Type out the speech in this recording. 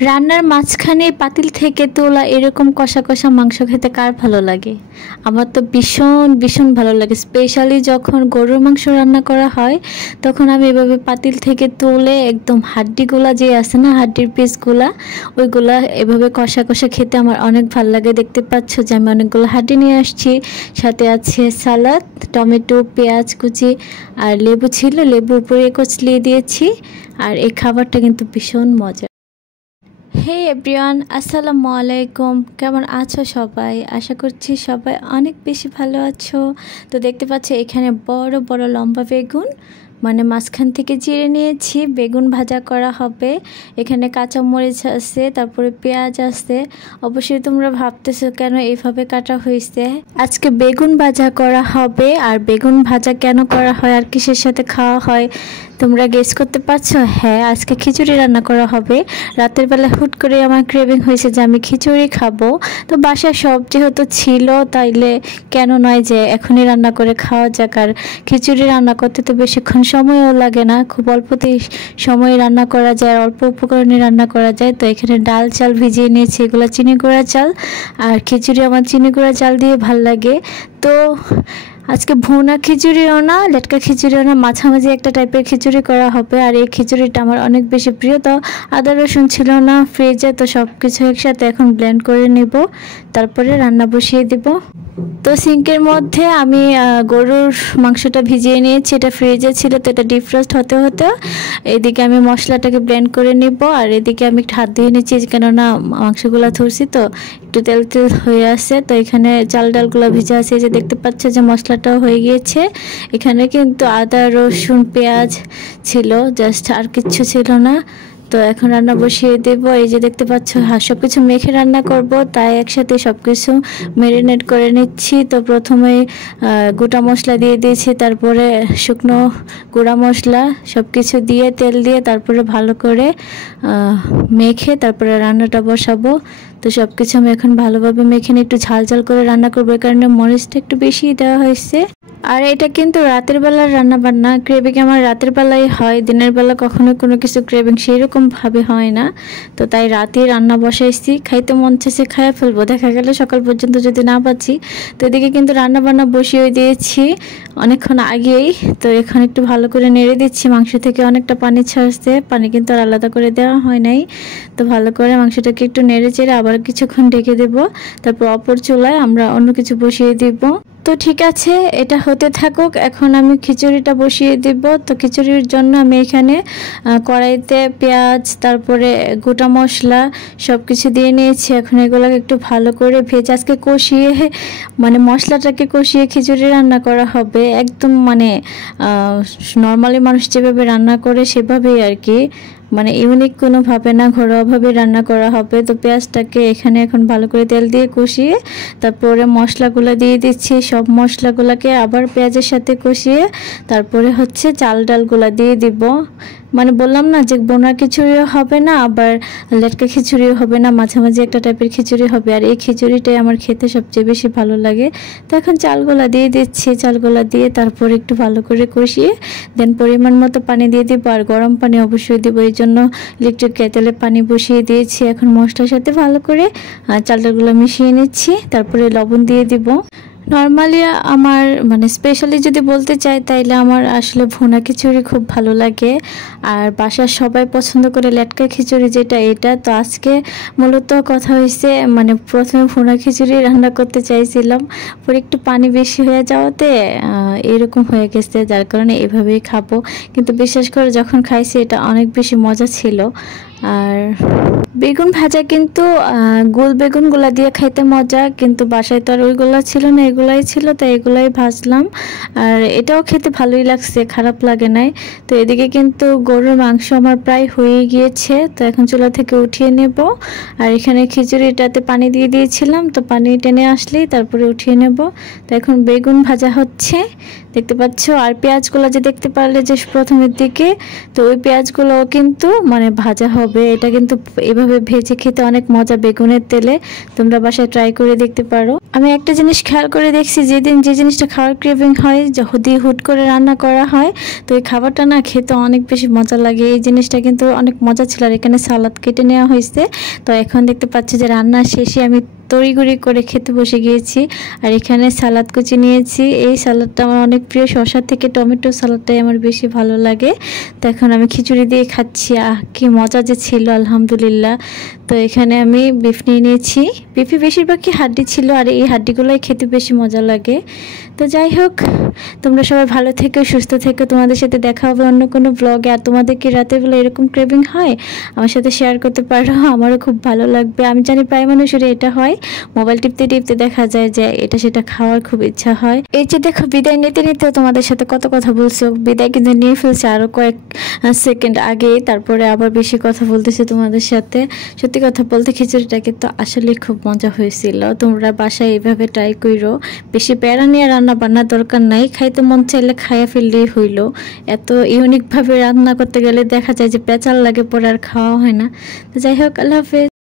রান্নার মাঝখানে পাতিল থেকে তোলা এরকম কষা কষা মাংস খেতে কার ভালো লাগে? আমার তো ভীষণ ভীষণ ভালো লাগে। স্পেশালি যখন গরুর মাংস রান্না করা হয় তখন আমি এভাবে পাতিল থেকে তুলে একদম হাড্ডিগুলা যে আছে না, হাড্ডির পিসগুলা, ওইগুলা এভাবে কষা কষা খেতে আমার অনেক ভালো লাগে। দেখতে পাচ্ছ যে আমি অনেকগুলো হাড্ডি নিয়ে আসছি, সাথে আছে সালাদ, টমেটো, পেঁয়াজ কুচি আর লেবু ছিল, লেবু উপরে কচলিয়ে দিয়েছি। আর এই খাবারটা কিন্তু ভীষণ মজা। হে এভরিওয়ান, আসসালামু আলাইকুম। কেমন আছো সবাই? আশা করছি সবাই অনেক বেশি ভালো আছো। তো দেখতে পাচ্ছ এখানে বড় বড় লম্বা বেগুন, মানে মাঝখান থেকে চিড়ে নিয়েছি। বেগুন ভাজা করা হবে। এখানে কাঁচা মরিচ আছে, তারপরে পেঁয়াজ আছে। অবশ্যই তোমরা ভাবতেছো কেন এইভাবে কাটা হয়েছে। আজকে বেগুন ভাজা করা হবে। আর বেগুন ভাজা কেন করা হয় আর কিসের সাথে খাওয়া হয় তোমরা গেস করতে পারছো? হ্যাঁ, আজকে খিচুড়ি রান্না করা হবে। রাতের বেলা হুট করে আমার ক্রেভিং হয়েছে যে আমি খিচুড়ি খাবো। তো বাসায় সব যেহেতু ছিল, তাইলে কেন নয় যে এখনই রান্না করে খাওয়া যাক। আর খিচুড়ি রান্না করতে তো বেশিক্ষণ সময়ও লাগে না, খুব অল্পতেই সময় রান্না করা যায়, অল্প উপকরণে রান্না করা যায়। তো এখানে ডাল চাল ভিজিয়ে নিয়েছি, এগুলো চিনি গুঁড়া চাল। আর খিচুড়ি আমার চিনি গুঁড়া চাল দিয়ে ভাল লাগে। তো আজকে ভুনা খিচুড়িও না, লেটকা খিচুড়িও না, মাঝামাঝি একটা টাইপের খিচুড়ি করা হবে। আর এই খিচুড়িটা আমার অনেক বেশি প্রিয়। তো আদা রসুন ছিল না ফ্রিজে, তো সব কিছু একসাথে এখন ব্লেন্ড করে নিব, তারপরে রান্না বসিয়ে দিব। তো সিঙ্কের মধ্যে আমি গরুর মাংসটা ভিজিয়ে নিয়েছি, এটা ফ্রিজে ছিল, তো এটা ডিফ্রস্ট হতে হতে এদিকে আমি মশলাটাকে ব্লেন্ড করে নিব। আর এদিকে আমি একটু হাত ধুয়ে নিচ্ছি, কেননা মাংসগুলো ধরছি তো একটু তেল তেল হয়ে আছে। তো এখানে চাল ডালগুলো ভিজে আছে, যে দেখতে পাচ্ছ যে মশলাটাও হয়ে গিয়েছে। এখানে কিন্তু আদা রসুন পেঁয়াজ ছিল, জাস্ট আর কিচ্ছু ছিল না। তো এখন রান্না বসিয়ে দেব। এই যে দেখতে পাচ্ছ, সব কিছু মেখে রান্না করব, তাই একসাথে সব কিছু ম্যারিনেট করে নিচ্ছি। তো প্রথমে গোটা মশলা দিয়ে দিয়েছি, তারপরে শুকনো গুঁড়া মশলা সব কিছু দিয়ে তেল দিয়ে তারপরে ভালো করে মেখে তারপরে রান্নাটা বসাবো। তো সব কিছু আমি এখন ভালোভাবে মেখে নিয়ে একটু ঝাল ঝাল করে রান্না করবো, এই কারণে মরিচটা একটু বেশি দেওয়া হয়েছে। আর এটা কিন্তু রাতের বেলার রান্না বান্না। ক্রেভিং আমার রাতের বেলায় হয়, দিনের বেলা কখনো কোনো কিছু ক্রেভিং সেইরকম ভাবে হয় না। তো তাই রাতেই রান্না বসাইছি, খাইতে মন চাইছে খাইয়া ফেলবো, দেখা গেল সকাল পর্যন্ত যদি না পাচ্ছি। তো এদিকে কিন্তু রান্না বান্না বসিয়ে দিয়েছি অনেকক্ষণ আগেই। তো এখন একটু ভালো করে নেড়ে দিচ্ছি, মাংস থেকে অনেকটা পানি ছাড়ছে, পানি কিন্তু আর আলাদা করে দেওয়া হয় নাই। তো ভালো করে মাংসটাকে একটু নেড়ে চেড়ে আবার কিছুক্ষণ ঢেকে দেব, তারপর অপর চুলায় আমরা অন্য কিছু বসিয়ে দিব। তো ঠিক আছে, এটা হতে থাকুক। এখন আমি খিচুড়িটা বসিয়ে দিব। তো খিচুড়ির জন্য আমি এখানে কড়াইতে পেঁয়াজ, তারপরে গোটা মশলা সব কিছু দিয়ে নিয়েছি। এখন এগুলোকে একটু ভালো করে ভেজে আজকে কষিয়ে, মানে মশলাটাকে কষিয়ে খিচুড়ি রান্না করা হবে। একদম মানে নর্মালি মানুষ যেভাবে রান্না করে সেভাবেই আর কি, মানে ইউনিক কোনোভাবে না, ঘরোয়াভাবে রান্না করা হবে। তো পেঁয়াজটাকে এখানে এখন ভালো করে তেল দিয়ে কষিয়ে তারপরে মশলাগুলো দিয়ে দিচ্ছি। সব মশলাগুলোকে আবার পেঁয়াজের সাথে কষিয়ে তারপরে হচ্ছে চাল ডালগুলো দিয়ে দিব। মানে বললাম না যে বোনা খিচুড়িও হবে না, আবার লেটকা খিচুড়িও হবে না, মাঝামাঝি একটা টাইপের খিচুড়ি হবে। আর এই খিচুড়িটাই আমার খেতে সবচেয়ে বেশি ভালো লাগে। তো এখন চালগুলা দিয়ে দিচ্ছি, চালগুলা দিয়ে তারপরে একটু ভালো করে কষিয়ে দেন পরিমাণ মতো পানি দিয়ে দিব। আর গরম পানি অবশ্যই দিব, এই জন্য ইলেকট্রিক কেটেলে পানি বসিয়ে দিয়েছি। এখন মশলার সাথে ভালো করে চালগুলো মিশিয়ে নিচ্ছি, তারপরে লবণ দিয়ে দিব। নর্মালি আমার মানে স্পেশালি যদি বলতে চাই তাইলে আমার আসলে ভুনা খিচুড়ি খুব ভালো লাগে। আর বাসার সবাই পছন্দ করে লেটকা খিচুড়ি যেটা, এটা। তো আজকে মূলত কথা হয়েছে, মানে প্রথমে ভুনা খিচুড়ি রান্না করতে চাইছিলাম, পরে একটু পানি বেশি হয়ে যাওয়াতে এরকম হয়ে গেছে, যার কারণে এভাবেই খাবো। কিন্তু বিশেষ করে যখন খাইছি এটা অনেক বেশি মজা ছিল। আর বেগুন ভাজা কিন্তু গোল বেগুনগুলা দিয়ে খাইতে মজা, কিন্তু বাসায় তো আর ওইগুলা ছিল না, এগুলাই ছিল, তাই এগুলাই ভাজলাম। আর এটাও খেতে ভালোই লাগছে, খারাপ লাগে নাই। তো এদিকে কিন্তু গরুর মাংস আমার প্রায় হয়ে গিয়েছে, তো এখন চুলা থেকে উঠিয়ে নেব। আর এখানে খিচুড়িটাতে পানি দিয়ে দিয়েছিলাম, তো পানি টেনে আসলেই তারপরে উঠিয়ে নেব। তো এখন বেগুন ভাজা হচ্ছে। দেখতে পাচ্ছ। আর পেঁয়াজগুলো যে দেখতে পারলে যে প্রথমের দিকে, তো ওই পেঁয়াজগুলো কিন্তু মানে ভাজা হবে। এটা কিন্তু এভাবে ভেজে খেতে অনেক মজা, বেগুনের তেলে। তোমরা বাসায় ট্রাই করে দেখতে পারো। আমি একটা জিনিস খেয়াল করে দেখছি, যেদিন যে জিনিসটা খাওয়ার ক্রেভিং হয়, যদি হুট করে রান্না করা হয়, তো এই খাবারটা না খেতে অনেক বেশি মজা লাগে। এই জিনিসটা কিন্তু অনেক মজা ছিল। আর এখানে সালাদ কেটে নেওয়া হয়েছে। তো এখন দেখতে পাচ্ছি যে রান্না শেষে আমি তড়িঘড়ি করে খেতে বসে গিয়েছি। আর এখানে সালাদ কুচি নিয়েছি। এই সালাদটা আমার অনেক প্রিয়, শসা থেকে টমেটো সালাদটাই আমার বেশি ভালো লাগে। তো এখন আমি খিচুড়ি দিয়ে খাচ্ছি। কি মজা যে ছিল, আলহামদুলিল্লাহ। তো এখানে আমি বিফ নিয়ে নিয়েছি। বিফে বেশিরভাগই হাড্ডি ছিল, আর এই হাড্ডিগুলোই খেতে বেশি মজা লাগে। তো যাই হোক, তোমরা সবাই ভালো থেকো, সুস্থ থেকো। তোমাদের সাথে দেখা হবে অন্য কোনো ব্লগে। আর তোমাদের কি রাতের বেলা এরকম ক্রেভিং হয়, আমার সাথে শেয়ার করতে পারো, আমারও খুব ভালো লাগবে। আমি জানি প্রায় মানুষের এটা হয়, মোবাইল টিপতে টিপতে দেখা যায় যে এটা সেটা খাওয়ার খুব ইচ্ছা হয়। এই যে দেখো, বিদায় নিতে নিতেও তোমাদের সাথে কত কথা বলছো। বিদায় কিন্তু নিয়ে ফেলছে আরো কয়েক সেকেন্ড আগে, তারপরে আবার বেশি কথা বলতেছে তোমাদের সাথে। সত্যি কথা বলতে খিচুড়িটা কিন্তু আসলে খুব মজা হয়েছিল। তোমরা বাসায় এইভাবে ট্রাই করো। বেশি প্যারা নিয়ে রান্না বান্নার দরকার নাই, খাইতে মন চাইলে খাইয়া ফেললেই হইলো। এত ইউনিক ভাবে রান্না করতে গেলে দেখা যায় যে পেঁচাল লাগে, পরে আর খাওয়া হয় না। তো যাই হোক, আল্লাহ হাফেজ।